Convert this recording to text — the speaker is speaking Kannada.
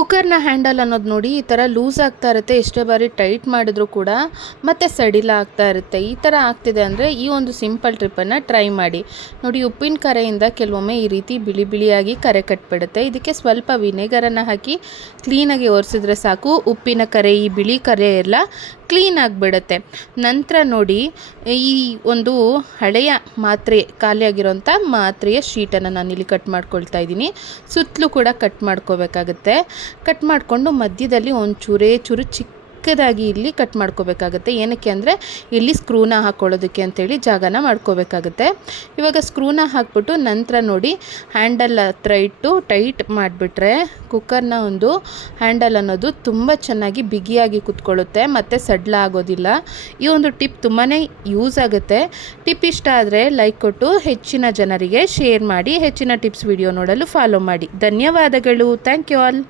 ಕುಕ್ಕರ್ನ ಹ್ಯಾಂಡಲ್ ಅನ್ನೋದು ನೋಡಿ ಈ ಥರ ಲೂಸ್ ಆಗ್ತಾ ಇರುತ್ತೆ. ಎಷ್ಟೇ ಬಾರಿ ಟೈಟ್ ಮಾಡಿದ್ರೂ ಕೂಡ ಮತ್ತೆ ಸಡಿಲ ಆಗ್ತಾ ಇರುತ್ತೆ. ಈ ಥರ ಆಗ್ತಿದೆ ಅಂದರೆ ಈ ಒಂದು ಸಿಂಪಲ್ ಟ್ರಿಪ್ಪನ್ನು ಟ್ರೈ ಮಾಡಿ ನೋಡಿ. ಉಪ್ಪಿನ ಕರೆಯಿಂದ ಕೆಲವೊಮ್ಮೆ ಈ ರೀತಿ ಬಿಳಿ ಬಿಳಿಯಾಗಿ ಕರೆ ಕಟ್ಬಿಡುತ್ತೆ. ಇದಕ್ಕೆ ಸ್ವಲ್ಪ ವಿನೆಗರನ್ನು ಹಾಕಿ ಕ್ಲೀನಾಗಿ ಒರೆಸಿದ್ರೆ ಸಾಕು. ಉಪ್ಪಿನ ಕರೆ, ಈ ಬಿಳಿ ಕರೆ ಎಲ್ಲ ಕ್ಲೀನ್ ಆಗಿಬಿಡುತ್ತೆ. ನಂತರ ನೋಡಿ, ಈ ಒಂದು ಹಳೆಯ ಮಾತ್ರೆ, ಖಾಲಿಯಾಗಿರೋಂಥ ಮಾತ್ರೆಯ ಶೀಟನ್ನು ನಾನಿಲ್ಲಿ ಕಟ್ ಮಾಡ್ಕೊಳ್ತಾ ಇದ್ದೀನಿ. ಸುತ್ತಲೂ ಕೂಡ ಕಟ್ ಮಾಡ್ಕೋಬೇಕಾಗುತ್ತೆ. ಕಟ್ ಮಾಡಿಕೊಂಡು ಮಧ್ಯದಲ್ಲಿ ಒಂದು ಚೂರು ಚಿಕ್ಕದಾಗಿ ಇಲ್ಲಿ ಕಟ್ ಮಾಡ್ಕೋಬೇಕಾಗುತ್ತೆ. ಏನಕ್ಕೆ ಅಂದರೆ ಇಲ್ಲಿ ಸ್ಕ್ರೂನ ಹಾಕ್ಕೊಳ್ಳೋದಕ್ಕೆ ಅಂತೇಳಿ ಜಾಗನ ಮಾಡ್ಕೋಬೇಕಾಗುತ್ತೆ. ಇವಾಗ ಸ್ಕ್ರೂನ ಹಾಕ್ಬಿಟ್ಟು ನಂತರ ನೋಡಿ ಹ್ಯಾಂಡಲ್ ಹತ್ರ ಇಟ್ಟು ಟೈಟ್ ಮಾಡಿಬಿಟ್ರೆ ಕುಕ್ಕರ್ನ ಒಂದು ಹ್ಯಾಂಡಲ್ ಅನ್ನೋದು ತುಂಬ ಚೆನ್ನಾಗಿ ಬಿಗಿಯಾಗಿ ಕುತ್ಕೊಳ್ಳುತ್ತೆ ಮತ್ತು ಸಡ್ಲ ಆಗೋದಿಲ್ಲ. ಈ ಒಂದು ಟಿಪ್ ತುಂಬಾ ಯೂಸ್ ಆಗುತ್ತೆ. ಟಿಪ್ ಇಷ್ಟ ಆದರೆ ಲೈಕ್ ಕೊಟ್ಟು ಹೆಚ್ಚಿನ ಜನರಿಗೆ ಶೇರ್ ಮಾಡಿ. ಹೆಚ್ಚಿನ ಟಿಪ್ಸ್ ವಿಡಿಯೋ ನೋಡಲು ಫಾಲೋ ಮಾಡಿ. ಧನ್ಯವಾದಗಳು. Thank you all.